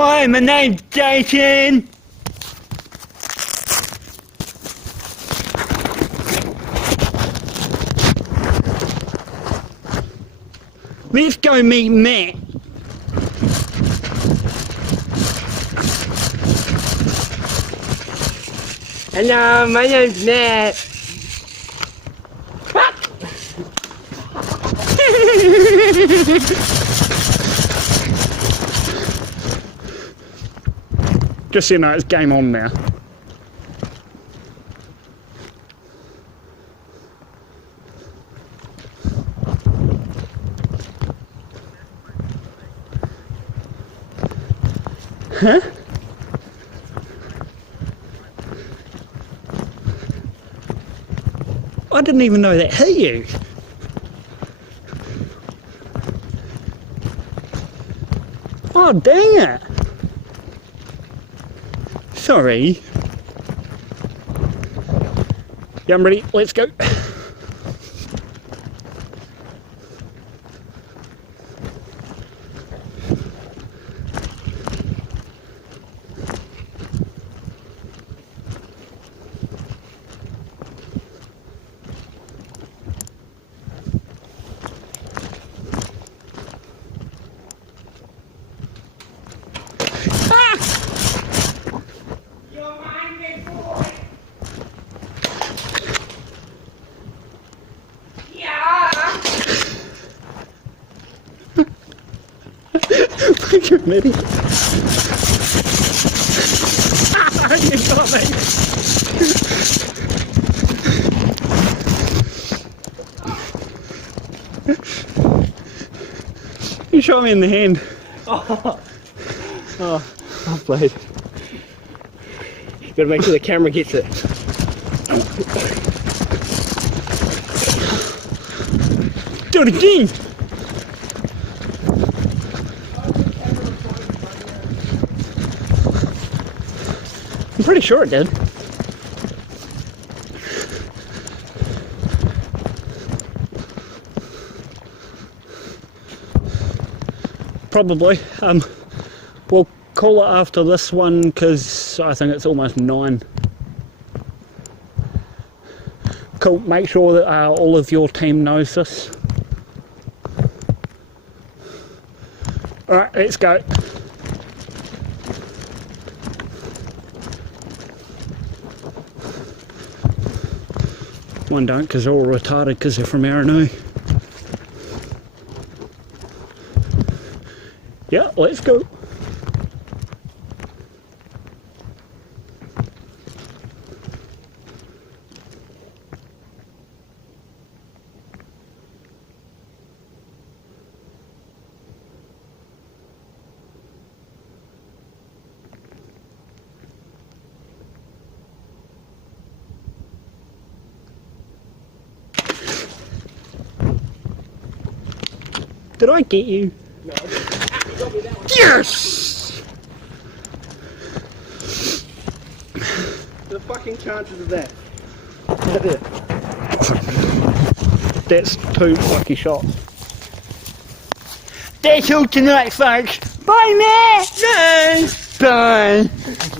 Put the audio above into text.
Hi, my name's Jason. Let's go meet Matt. Hello, my name's Matt. Just so you know, it's game on now. Huh? I didn't even know that hit you. Oh, dang it. Sorry. Yeah, I'm ready. Let's go. Like an idiot. You got me. You shot me in the hand. Oh, I've played. Gotta make sure the camera gets it. Do it again. I'm pretty sure it did. Probably. We'll call it after this one because I think it's almost 9. Cool. Make sure that all of your team knows this. Alright, let's go. One don't because they're all retarded because they're from Aranui. Yeah, let's go. Did I get you? No. Yes! The fucking chances of that. That's 2 lucky shots. That's all tonight, folks. Bye, Matt. Bye! Bye.